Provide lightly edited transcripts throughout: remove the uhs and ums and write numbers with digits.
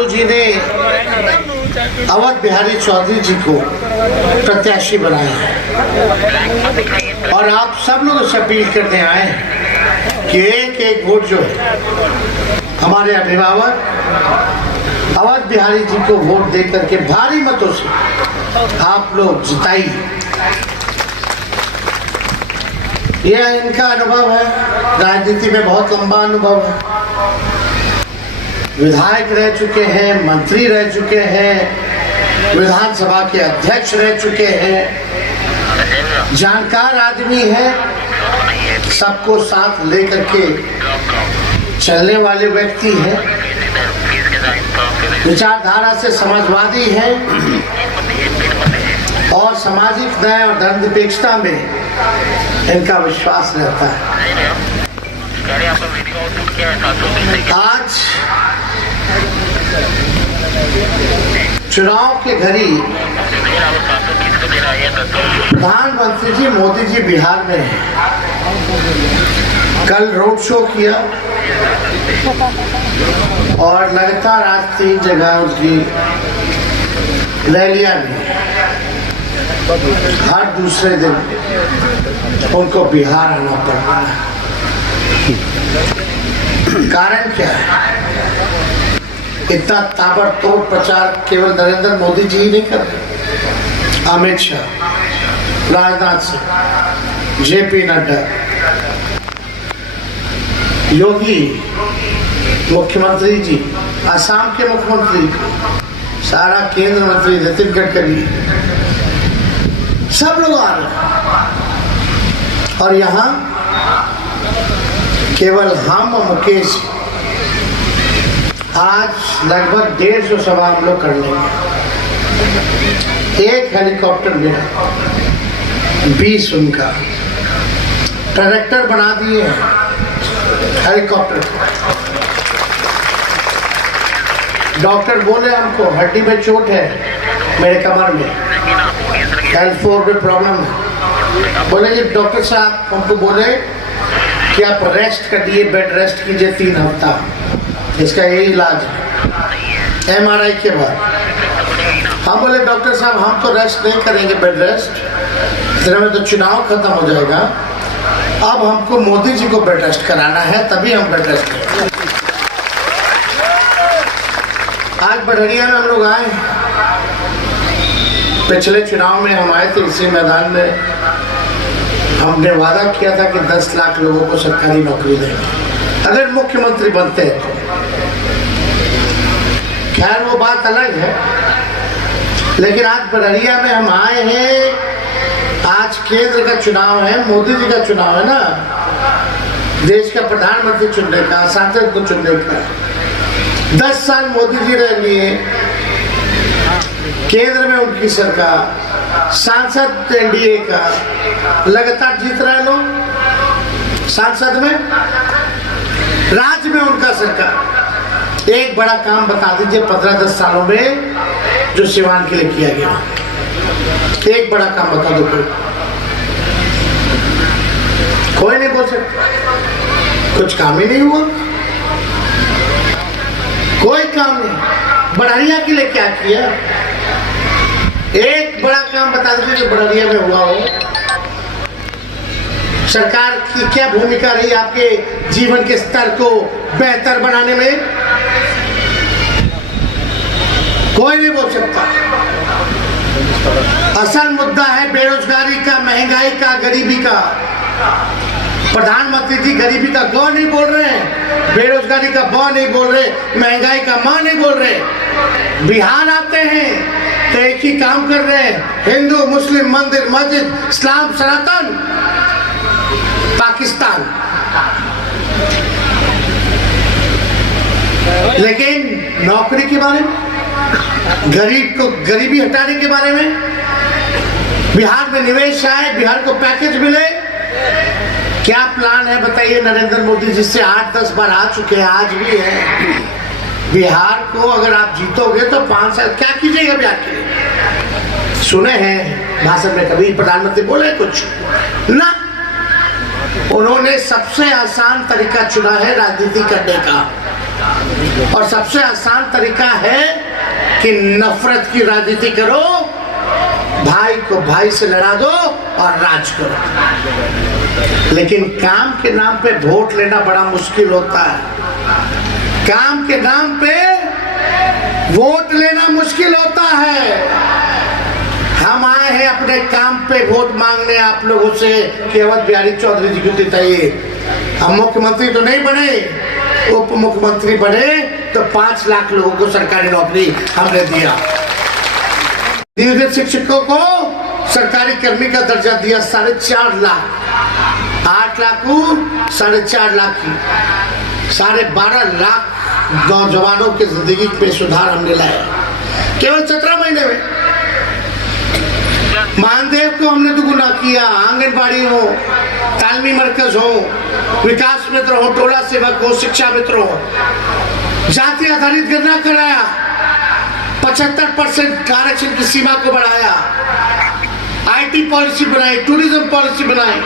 लालू जी ने अवध बिहारी चौधरी जी को प्रत्याशी बनाया है और आप सब लोग इसे अपील करने आए हैं कि एक एक वोट जो है हमारे अभिभावक अवध बिहारी जी को वोट दे करके भारी मतों से आप लोग जिताइए। यह इनका अनुभव है, राजनीति में बहुत लंबा अनुभव है, विधायक रह चुके हैं, मंत्री रह चुके हैं, विधानसभा के अध्यक्ष रह चुके हैं, जानकार आदमी है, सबको साथ लेकर के चलने वाले व्यक्ति हैं, विचारधारा से समाजवादी हैं और सामाजिक न्याय और धर्मनिरपेक्षता में इनका विश्वास रहता है। आज चुनाव के घड़ी प्रधानमंत्री जी मोदी जी बिहार में हैं। कल रोड शो किया और लगातार आज 3 जगह उनकी रैलियां भी। हर दूसरे दिन उनको बिहार आना पड़ रहा है। कारण क्या है? इतना ताबड़तोड़ प्रचार केवल नरेंद्र मोदी जी ही नहीं कर रहे, अमित शाह, राजनाथ सिंह, जेपी नड्डा, योगी मुख्यमंत्री जी, असम के मुख्यमंत्री, सारा केंद्र मंत्री नितिन गडकरी, सब लोग आ रहे हैं और यहाँ केवल हम और मुकेश आज लगभग 150 सभा हम लोग कर लेंगे। एक हेलीकॉप्टर मेरा, 20 उनका, ट्रैक्टर बना दिए हैं हेलीकॉप्टर। डॉक्टर बोले हमको हड्डी में चोट है, मेरे कमर में L4 में प्रॉब्लम है। बोले जी डॉक्टर साहब हमको बोले कि आप रेस्ट करिए, बेड रेस्ट कीजिए 3 हफ्ता, इसका यही इलाज है MRI के बाद। हम बोले डॉक्टर साहब हम तो रेस्ट नहीं करेंगे, बेड रेस्ट, इतने में तो चुनाव खत्म हो जाएगा, अब हमको मोदी जी को बेड रेस्ट कराना है, तभी हम बेड रेस्ट करेंगे। आज बड़हरिया में हम लोग आए, पिछले चुनाव में हम आए थे इसी मैदान में, हमने वादा किया था कि 10 लाख लोगों को सरकारी नौकरी देंगे अगर मुख्यमंत्री बनते हैं तो। खैर वो बात अलग है, लेकिन आज बड़हरिया में हम आए हैं, आज केंद्र का चुनाव है, मोदी जी का चुनाव है ना, देश का प्रधानमंत्री चुनने का, सांसद को चुनने का। 10 साल मोदी जी रह लिए, केंद्र में उनकी सरकार, सांसद एनडीए का लगातार जीत रहे लोग, सांसद में, राज्य में उनका सरकार। एक बड़ा काम बता दीजिए 15-10 सालों में जो सिवान के लिए किया गया, एक बड़ा काम बता दो। कोई नहीं बोल सकता, कुछ काम ही नहीं हुआ, कोई काम नहीं। बड़हरिया के लिए क्या किया? एक बड़ा काम बता दीजिए जो बड़हरिया में हुआ हो। सरकार की क्या भूमिका रही आपके जीवन के स्तर को बेहतर बनाने में? कोई नहीं बोल सकता। असल मुद्दा है बेरोजगारी का, महंगाई का, गरीबी का। प्रधानमंत्री जी गरीबी का गौ नहीं बोल रहे हैं, बेरोजगारी का बौ नहीं बोल रहे, महंगाई का मां नहीं बोल रहे। बिहार आते हैं तो एक ही काम कर रहे हैं, हिंदू मुस्लिम, मंदिर मस्जिद, इस्लाम, सनातन, पाकिस्तान। लेकिन नौकरी के बारे में, गरीब को गरीबी हटाने के बारे में, बिहार में निवेश आए, बिहार को पैकेज मिले, क्या प्लान है बताइए नरेंद्र मोदी जी से 8-10 बार आ चुके हैं, आज भी है। बिहार को अगर आप जीतोगे तो 5 साल क्या कीजिएगा बिहार के लिए? सुने हैं भाषण में कभी प्रधानमंत्री बोले कुछ ना? उन्होंने सबसे आसान तरीका चुना है राजनीति करने का। और सबसे आसान तरीका है कि नफरत की राजनीति करो, भाई को भाई से लड़ा दो और राज करो। लेकिन काम के नाम पे वोट लेना बड़ा मुश्किल होता है। काम के नाम पे वोट लेना मुश्किल होता है। हम आए हैं अपने काम पे वोट मांगने आप लोगों से कि अवध बिहारी चौधरी जी को जिताइए। हम मुख्यमंत्री तो नहीं बने, उप मुख्यमंत्री बने तो 5 लाख लोगों को सरकारी नौकरी हमने दिया। नियोजित शिक्षकों को सरकारी कर्मी का दर्जा दिया 4.5 लाख, 8 लाख को 4.5 लाख की, 12.5 लाख नौजवानों की जिंदगी में सुधार हमने लाया केवल 17 महीने में। मानदेव को हमने दुगुना किया, आंगनबाड़ी हो, तालमी मरकज हो, विकास मित्र हो, टोला सेवक हो, शिक्षा मित्र हो, जाति आधारित गणना कराया, 75% आरक्षण की सीमा को बढ़ाया, आईटी पॉलिसी बनाई, टूरिज्म पॉलिसी बनाई,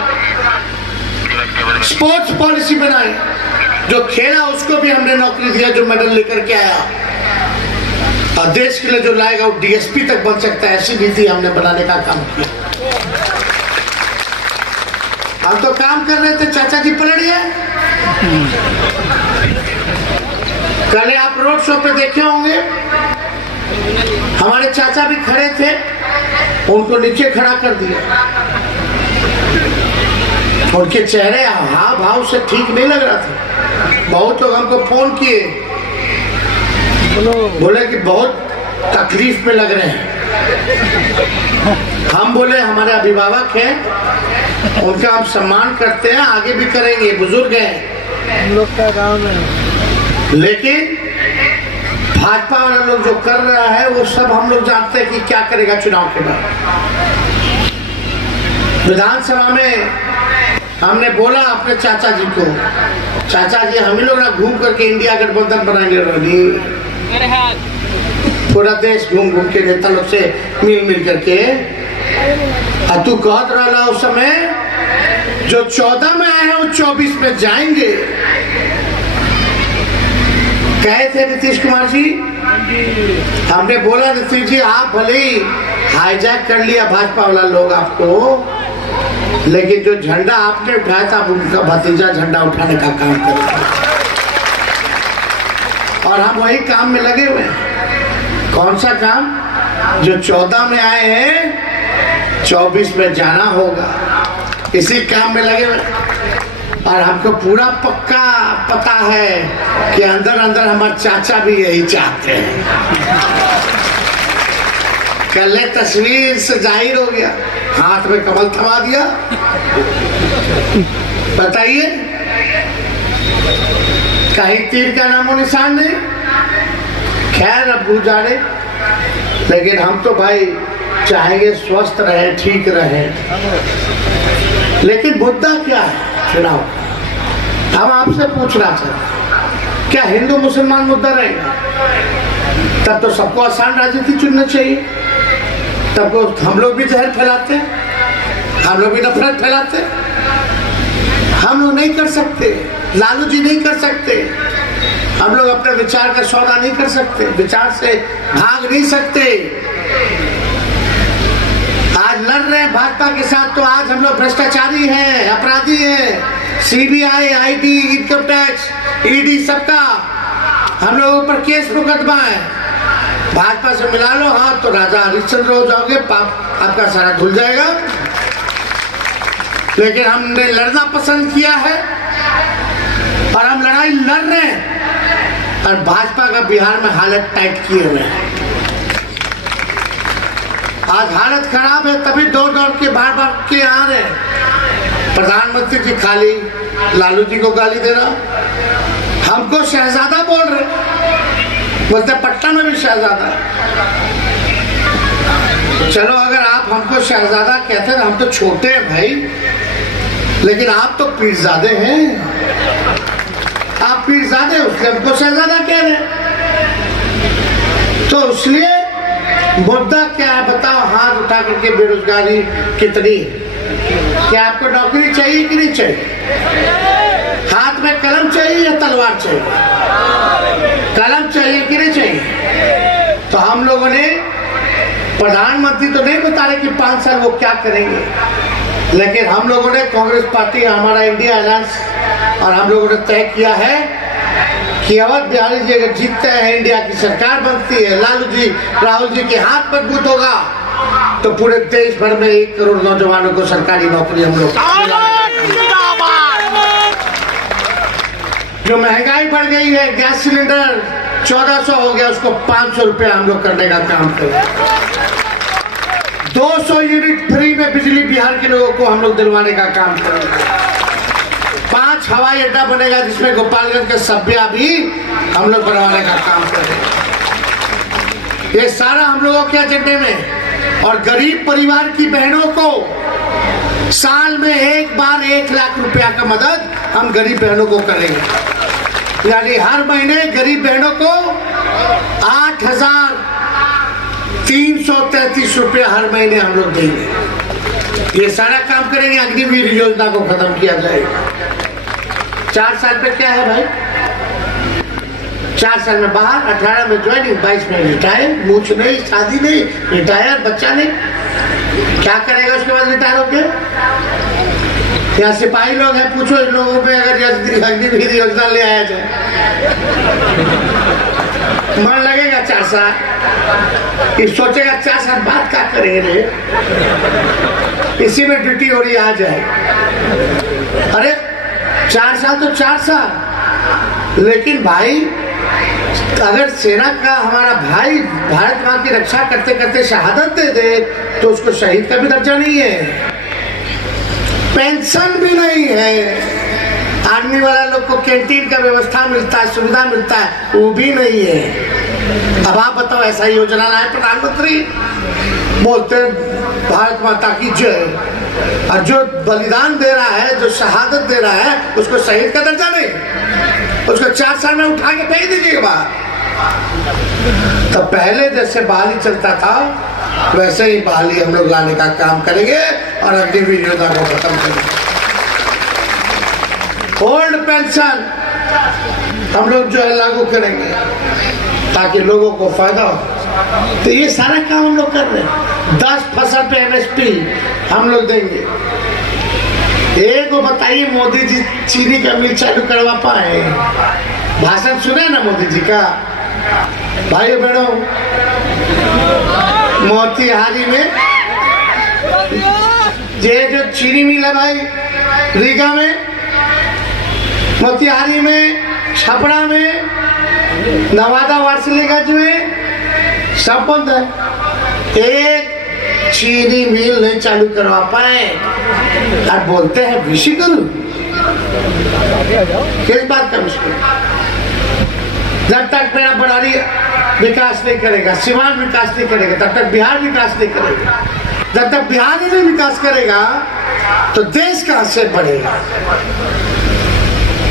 स्पोर्ट्स पॉलिसी बनाई। जो खेला उसको भी हमने नौकरी दिया, जो मेडल लेकर के आया, और देश के लिए जो लाएगा वो डीएसपी तक बन सकता है, ऐसी नीति हमने बनाने का काम किया। हम तो काम कर रहे थे, चाचा जी पलट गए। कल आप रोड शो पे देखे होंगे, हमारे चाचा भी खड़े थे, उनको नीचे खड़ा कर दिया। उनके चेहरे हाव भाव से ठीक नहीं लग रहा था। बहुत लोग हमको फोन किए, बोले कि बहुत तकलीफ में लग रहे हैं। हम बोले हमारे अभिभावक हैं, उनका हम सम्मान करते हैं, आगे भी करेंगे, बुजुर्ग हैं हम लोग का काम है। लेकिन भाजपा वाला लोग जो कर रहा है वो सब हम लोग जानते हैं कि क्या करेगा चुनाव के बाद। विधानसभा में हमने बोला अपने चाचा जी को, चाचा जी हम ही लोग ना घूम करके इंडिया गठबंधन बनाएंगे, पूरा देश घूम घूम के नेता लोग से मिल करके। और तू कहत रहा उस समय जो 14 में आए हैं वो 24 में जाएंगे, कहे थे नीतीश कुमार जी। हमने बोला नीतीश जी आप भले ही हाईजैक कर लिया भाजपा वाला लोग आपको, लेकिन जो झंडा आपने उठाया था उनका भतीजा झंडा उठाने का काम करेगा, और हम वही काम में लगे हुए हैं। कौन सा काम? जो 14 में आए हैं 24 में जाना होगा, इसी काम में लगे हुए। और हमको पूरा पक्का पता है कि अंदर अंदर हमारे चाचा भी यही चाहते हैं। कल तस्वीर से जाहिर हो गया, हाथ में कमल थमा दिया। बताइए, कहीं तीर का नामो निशान नहीं। खैर अब भूल जाने, लेकिन हम तो भाई चाहेंगे स्वस्थ रहे, ठीक रहे। लेकिन मुद्दा क्या है चुनाव? हम आपसे पूछना चाहते, क्या हिंदू मुसलमान मुद्दा रहेगा? तब तो सबको आसान राजनीति चुनना चाहिए। तब तो हम लोग भी जहर फैलाते, हम लोग भी नफरत फैलाते। हम लोग नहीं कर सकते, लालू जी नहीं कर सकते, हम लोग अपने विचार का सौदा नहीं कर सकते, विचार से भाग नहीं सकते। आज लड़ रहे हैं भाजपा के साथ, तो आज हम लोग भ्रष्टाचारी हैं, अपराधी हैं। CBI, IT, income tax, ED, सबका हम लोगों पर केस मुकदमा है। भाजपा से मिला लो हाथ तो राजा हरिश्चंद्र हो जाओगे, पाप आपका सारा धुल जाएगा। लेकिन हमने लड़ना पसंद किया है और हम लड़ाई लड़ रहे हैं, और भाजपा का बिहार में हालत टाइट किए हुए हैं। आज हालत खराब है, तभी दौड़ दौड़ के बार के आ रहे हैं। प्रधानमंत्री जी खाली लालू जी को गाली दे रहा, हमको शहजादा बोल रहे, बोलते पटना में भी शहजादा। चलो अगर आप हमको शहजादा कहते हैं, हम तो छोटे हैं भाई, लेकिन आप तो पीरजादे हैं। आप पीरजादे, उसके हमको शहजादा कह रहे। तो इसलिए मुद्दा क्या है बताओ? हाथ उठा करके बेरोजगारी कितनी? क्या आपको नौकरी चाहिए कि नहीं चाहिए? हाथ में कलम चाहिए या तलवार चाहिए? कलम चाहिए कि नहीं चाहिए? तो हम लोगों ने प्रधानमंत्री तो नहीं बता रहे कि 5 साल वो क्या करेंगे, लेकिन हम लोगों ने कांग्रेस पार्टी, हमारा इंडिया अलायंस और हम लोगों ने तय किया है कि अवध बिहारी जी अगर जीतते हैं, इंडिया की सरकार बनती है, लालू जी राहुल जी के हाथ मजबूत होगा, तो पूरे देश भर में 1 करोड़ नौजवानों को सरकारी नौकरी हम लोग। जो महंगाई बढ़ गई है, गैस सिलेंडर 1400 हो गया, उसको 500 रुपया हम लोग करने का काम करें। 200 यूनिट फ्री में बिजली बिहार के लोगों को हम लोग दिलवाने का काम करेंगे। 5 हवाई अड्डा बनेगा जिसमें गोपालगंज का सभ्या भी हम लोग बनवाने का काम करेंगे। ये सारा हम लोगों के एजेंडे में। और गरीब परिवार की बहनों को साल में एक बार 1 लाख रुपया का मदद हम गरीब बहनों को करेंगे। यानी हर महीने गरीब बहनों को 8,333 रुपया हर महीने हम लोग देंगे। ये सारा काम करेंगे। अग्निवीर योजना को खत्म किया जाएगा। 4 साल पे क्या है भाई? 4 साल में बाहर, 18 में ज्वाइनिंग, 22 में रिटायर, मूछ नहीं, शादी नहीं, रिटायर, बच्चा नहीं। क्या करेगा उसके बाद रिटायर होके? यहाँ सिपाही लोग हैं, पूछो इन लोगों पे अगर अग्निवीर योजना ले आया जाए, मन लगेगा 4 साल। ये सोचेगा 4 साल बाद क्या करेंगे, इसी में ड्यूटी हो रही आ जाए। अरे 4 साल तो 4 साल, लेकिन भाई अगर सेना का हमारा भाई भारत माँ की रक्षा करते करते शहादत दे दे तो उसको शहीद का भी दर्जा नहीं है, पेंशन भी नहीं है, आर्मी वाला लोग को कैंटीन का व्यवस्था मिलता है, सुविधा मिलता है, वो भी नहीं है। अब आप बताओ, ऐसा योजना लाए प्रधानमंत्री, बोलते भारत माता की जय, और जो बलिदान दे रहा है, जो शहादत दे रहा है, उसको शहीद का दर्जा नहीं, उसको 4 साल में उठा के भेज दीजिएगा बाहर। तो पहले जैसे बहाली चलता था वैसे ही बहाली हम लोग लाने का काम करेंगे और अग्निवीर योजना को खत्म करेंगे। ओल्ड पेंशन हम लोग जो है लागू करेंगे ताकि लोगों को फायदा हो। तो ये सारा काम हम लोग कर रहे हैं। 10 फसल पे MSP हम लोग देंगे। एक वो बताइए, मोदी जी चीनी का मिल चालू करवा पाए? भाषण सुने ना मोदी जी का? भाइयों बहनों, मोतिहारी में ये जो चीनी मिल है भाई, रीगा में, मोतिहारी में, छपरा में, नवादा वारसिलीगंज में सब बंद है। एक चीनी मिल नहीं चालू करवा पाए और बोलते हैं विषि गुरु। किस बात का मुश्किल? जब तक मेरा बड़ारी विकास नहीं करेगा, सीमांत विकास नहीं करेगा, तब तक बिहार विकास नहीं करेगा। जब तक बिहार ही नहीं विकास करेगा तो देश कहां से बढ़ेगा?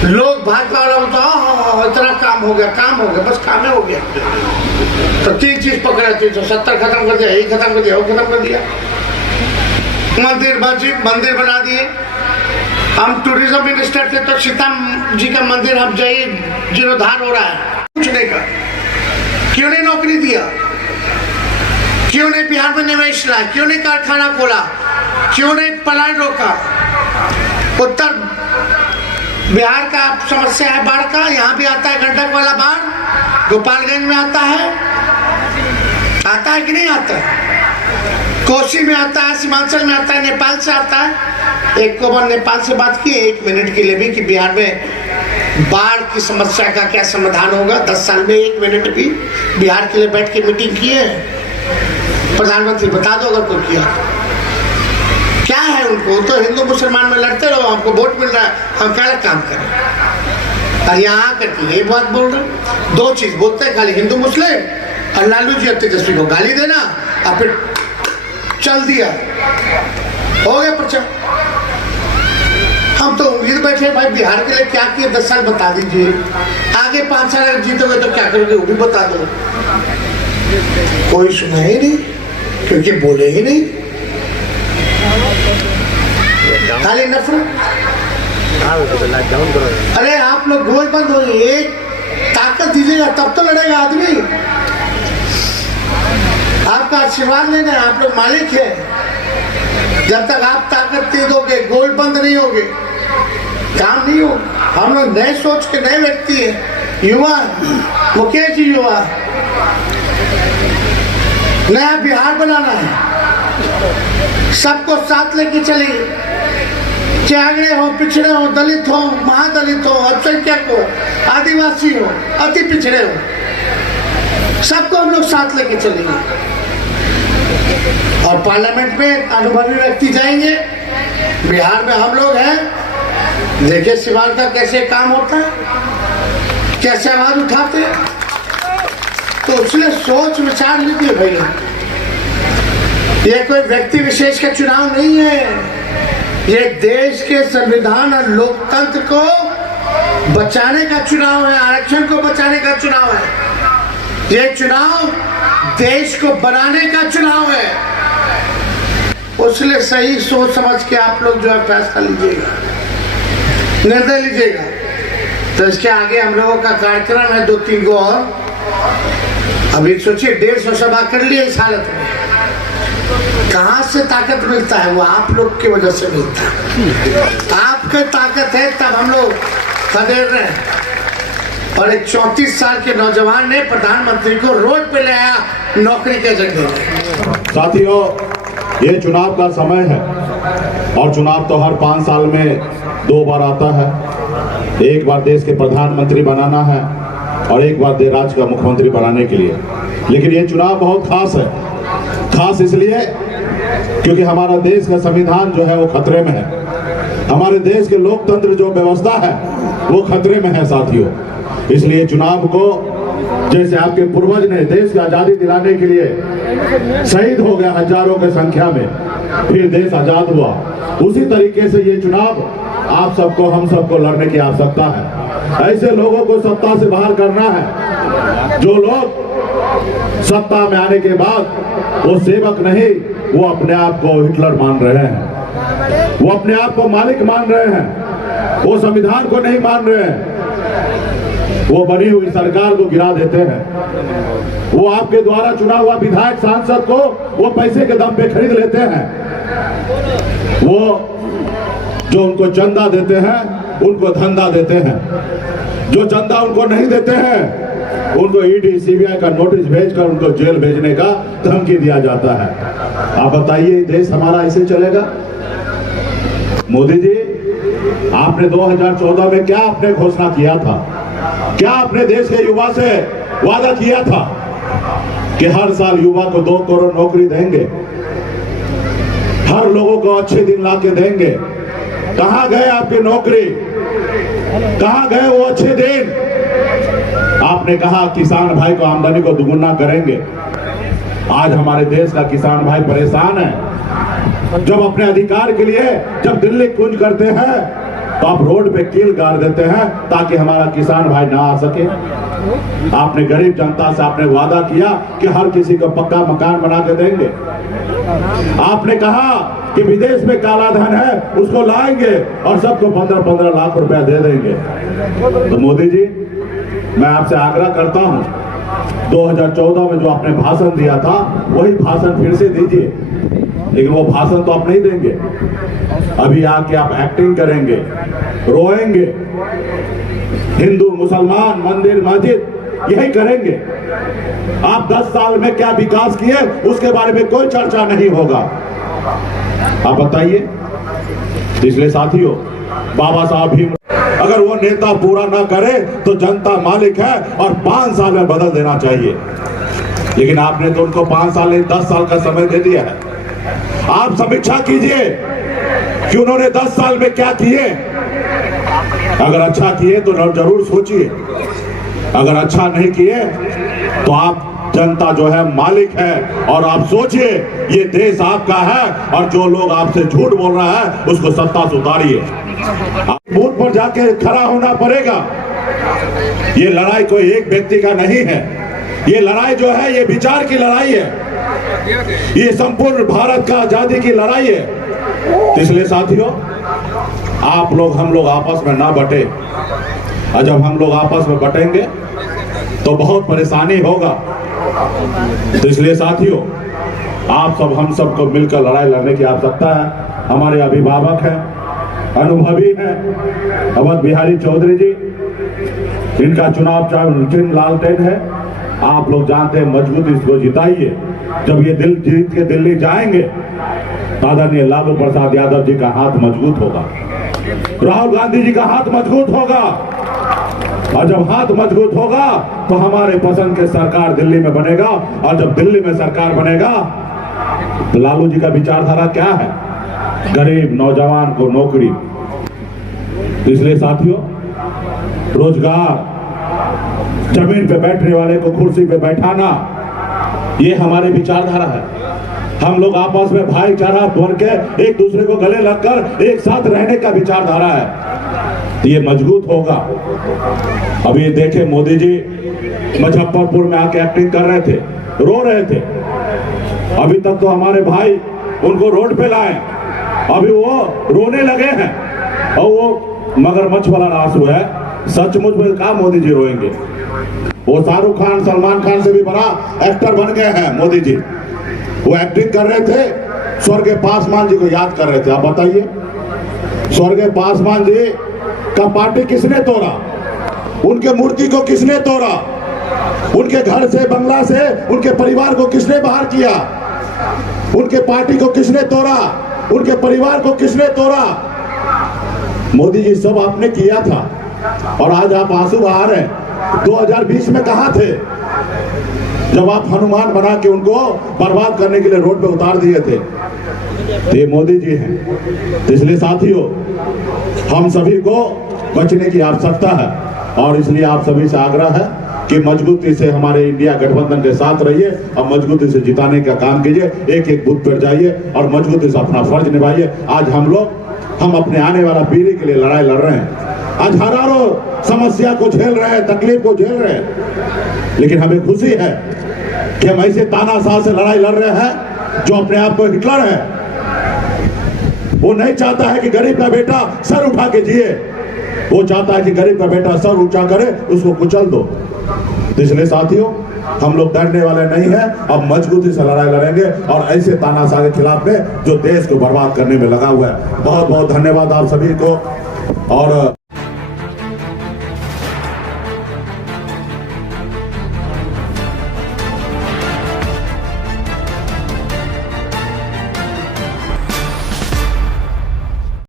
लोग भाजपा वाला तो इतना काम हो गया, बस काम हो गया। तो 3 चीज पकड़ा थी, तो 70 खत्म कर दिया, यही खत्म कर दिया, वो खत्म कर दिया। मंदिर मस्जिद मंदिर बना दिए। हम टूरिज्म मिनिस्टर थे तो सीता जी का मंदिर हम जीर्णोद्धार हो रहा है, पूछने का क्यों नहीं नौकरी दिया? क्यों नहीं बिहार में निवेश लाया? क्यों नहीं कारखाना खोला? क्यों नहीं पलायन रोका? उत्तर बिहार का समस्या है बाढ़ का, यहाँ भी आता है गंडक वाला बाढ़, गोपालगंज में आता है कि नहीं आता है? कोसी में आता है, सीमांचल में आता है, नेपाल से आता है। एक को बार नेपाल से बात की 1 मिनट के लिए भी कि बिहार में बाढ़ की समस्या का क्या समाधान होगा। 10 साल में 1 मिनट भी बिहार के लिए बैठ के मीटिंग किए? प्रधानमंत्री बता दो अगर कोई किया। क्या है उनको? तो हिंदू मुसलमान में लड़ते रहो, हमको वोट मिल रहा है, हम क्या काम करें? और यहाँ करके यही बात बोल रहे। 2 चीज बोलते हैं खाली, हिंदू मुस्लिम, और लालू जी और तेजस्वी को गाली देना, और फिर चल दिया, हो गया प्रचार। हम तो उम्मीद बैठे भाई बिहार के लिए क्या किए 10 साल बता दीजिए, आगे 5 साल अगर जीतोगे तो क्या करोगे वो भी बता दो। कोई सुना ही नहीं, क्योंकि बोले ही नहीं, खाली नफरत। अरे आप लोग रोज बंद हो, ताकत दीजिएगा तब तो लड़ेगा आदमी। आपका आशीर्वाद लेना है, आप लोग मालिक है। जब तक आप ताकत नहीं दोगे, गोल्ड बंद नहीं होगे, काम नहीं होगा। हम लोग नए सोच के नए व्यक्ति हैं, युवा। मुकेश जी युवा, नया बिहार बनाना है, सबको साथ लेके चलिए, चाहे हो, पिछड़े हो, दलित हो, महादलित हो, अल्पसंख्यक हो, आदिवासी हो, अति पिछड़े हो, सबको हम लोग साथ लेके चलेंगे। और पार्लियामेंट में अनुभवी व्यक्ति जाएंगे। बिहार में हम लोग हैं, देखिए सिवान का कैसे काम होता है, कैसे आवाज उठाते हैं। तो उसने सोच विचार लीजिए भैया, ये कोई व्यक्ति विशेष का चुनाव नहीं है, ये देश के संविधान और लोकतंत्र को बचाने का चुनाव है, आरक्षण को बचाने का चुनाव है। ये चुनाव देश को बनाने का चुनाव है। उसलिए सही सोच समझ के आप लोग जो है फैसला लीजिएगा, निर्णय लीजिएगा। तो इसके आगे हम लोगों का कार्यक्रम है 2-3 को और। अभी सोचिए 150 सभा कर लिए इस हालत में, कहां से ताकत मिलता है? वो आप लोग की वजह से मिलता है। आपके ताकत है तब हम लोग खदेड़ रहे हैं। और एक 34 साल के नौजवान ने प्रधानमंत्री को रोड पे ले आया नौकरी के एजेंडे में। साथियों, ये चुनाव का समय है और चुनाव तो हर 5 साल में 2 बार आता है। एक बार देश के प्रधानमंत्री बनाना है और एक बार राज्य का मुख्यमंत्री बनाने के लिए। लेकिन ये चुनाव बहुत खास है। खास इसलिए क्योंकि हमारा देश का संविधान जो है वो खतरे में है, हमारे देश के लोकतंत्र जो व्यवस्था है वो खतरे में है साथियों। इसलिए चुनाव को, जैसे आपके पूर्वज ने देश की आजादी दिलाने के लिए शहीद हो गए हजारों की संख्या में, फिर देश आजाद हुआ, उसी तरीके से ये चुनाव आप सबको, हम सबको लड़ने की आवश्यकता है। ऐसे लोगों को सत्ता से बाहर करना है जो लोग सत्ता में आने के बाद वो सेवक नहीं, वो अपने आप को हिटलर मान रहे हैं, वो अपने आप को मालिक मान रहे हैं, वो संविधान को नहीं मान रहे हैं, वो बनी हुई सरकार को गिरा देते हैं, वो आपके द्वारा चुना हुआ विधायक सांसद को वो पैसे के दम पे खरीद लेते हैं, वो जो उनको चंदा देते हैं उनको धंधा देते हैं, जो चंदा उनको नहीं देते हैं उनको ईडी सीबीआई का नोटिस भेजकर उनको जेल भेजने का धमकी दिया जाता है। आप बताइए देश हमारा ऐसे चलेगा? मोदी जी, आपने 2014 में क्या आपने घोषणा किया था? क्या आपने देश के युवा से वादा किया था कि हर साल युवा को 2 करोड़ नौकरी देंगे, हर लोगों को अच्छे दिन ला के देंगे? कहां गए आपकी नौकरी? कहां गए वो अच्छे दिन? आपने कहा किसान भाई को आमदनी को दुगुना करेंगे। आज हमारे देश का किसान भाई परेशान है। जब अपने अधिकार के लिए जब दिल्ली कूच करते हैं तो आप रोड पे कील गाड़ देते हैं ताकि हमारा किसान भाई ना आ सके। आपने गरीब जनता से आपने वादा किया कि हर किसी को पक्का मकान बना के देंगे। आपने कहा कि विदेश में काला धन है उसको लाएंगे और सबको 15-15 लाख रुपया दे देंगे। तो मोदी जी, मैं आपसे आग्रह करता हूं, 2014 में जो आपने भाषण दिया था वही भाषण फिर से दीजिए। लेकिन वो भाषण तो आप नहीं देंगे, अभी आके आप एक्टिंग करेंगे, रोएंगे, हिंदू मुसलमान मंदिर मस्जिद यही करेंगे। आप 10 साल में क्या विकास किए उसके बारे में कोई चर्चा नहीं होगा। आप बताइए। इसलिए साथियों, बाबा साहब भीम, अगर वो नेता पूरा ना करे तो जनता मालिक है और 5 साल में बदल देना चाहिए। लेकिन आपने तो उनको 5 साल नहीं 10 साल का समय दे दिया है। आप समीक्षा कीजिए कि उन्होंने 10 साल में क्या किए। अगर अच्छा किए तो जरूर सोचिए, अगर अच्छा नहीं किए तो आप जनता जो है मालिक है और आप सोचिए ये देश आपका है और जो लोग आपसे झूठ बोल रहा है उसको सत्ता से उतारिए। बूथ पर जाके खड़ा होना पड़ेगा। ये लड़ाई कोई एक व्यक्ति का नहीं है, ये लड़ाई जो है ये विचार की लड़ाई है, ये संपूर्ण भारत का आजादी की लड़ाई है। इसलिए साथियों, आप लोग हम लोग आपस में ना बटे, और जब हम लोग आपस में बटेंगे तो बहुत परेशानी होगा। तो इसलिए साथियों, आप सब हम सबको मिलकर लड़ाई लड़ने की आवश्यकता है। हमारे अभिभावक हैं, अनुभवी हैं अवध बिहारी चौधरी जी, इनका चुनाव चिन्ह लालटेन है। आप लोग जानते हैं, मजबूत इसको जिताइए। जब ये जीत के दिल्ली जाएंगे, आदरणीय लालू प्रसाद यादव जी का हाथ मजबूत होगा, राहुल गांधी जी का हाथ मजबूत होगा, और जब हाथ मजबूत होगा तो हमारे पसंद के सरकार दिल्ली में बनेगा। और जब दिल्ली में सरकार बनेगा तो लालू जी का विचारधारा क्या है? गरीब नौजवान को नौकरी। इसलिए साथियों, रोजगार, जमीन पे बैठने वाले को कुर्सी पे बैठाना, ये हमारी विचारधारा है। हम लोग आपस में भाईचारा बन के एक दूसरे को गले लगकर एक साथ रहने का विचारधारा है, ये मजबूत होगा। अभी देखे, मोदी जी मुजफ्फरपुर में आके एक्टिंग कर रहे थे, रो रहे थे। अभी तक तो हमारे भाई उनको रोड पे लाए, अभी वो रोने लगे हैं। और वो मगरमच्छ वाला आंसू है, सचमुच में कहा मोदी जी रोएंगे। वो शाहरुख खान, सलमान खान से भी बड़ा एक्टर बन गए हैं मोदी जी। वो एक्टिंग कर रहे थे, स्वर्गीय पासवान जी को याद कर रहे थे। आप बताइए, स्वर्गीय पासवान जी का पार्टी किसने तोड़ा? उनके मूर्ति को किसने तोड़ा? उनके घर से, बंगला से उनके परिवार को किसने बाहर किया? उनके पार्टी को किसने तोड़ा? उनके परिवार को किसने तोड़ा? मोदी जी सब आपने किया था, और आज आप आंसू बहा रहे हैं। 2020 में कहां थे जब आप हनुमान बना के उनको बर्बाद करने के लिए रोड पे उतार दिए थे? तो ये मोदी जी हैं। तो इसलिए साथियों, हम सभी को बचने की आवश्यकता है, और इसलिए आप सभी से आग्रह है कि मजबूती से हमारे इंडिया गठबंधन के साथ रहिए और मजबूती से जिताने का काम कीजिए। एक एक बूथ पर जाइए और मजबूती से अपना फर्ज निभाइए। आज हम अपने आने वाला पीढ़ी के लिए लड़ाई लड़ रहे हैं। आज हजारों समस्या को झेल रहे हैं, तकलीफ को झेल रहे हैं, लेकिन हमें खुशी है कि हम ऐसे तानाशाह से लड़ाई लड़ रहे हैं जो अपने आप को हिटलर है। वो नहीं चाहता है कि गरीब का बेटा सर उठा के जिए, वो चाहता है कि गरीब का बेटा सर ऊंचा करे, उसको कुचल दो। तो इसलिए साथियों, हम लोग डरने वाले नहीं हैं, अब मजबूती से लड़ाई लड़ेंगे और ऐसे तानाशाह के खिलाफ में जो देश को बर्बाद करने में लगा हुआ है। बहुत बहुत धन्यवाद आप सभी को। और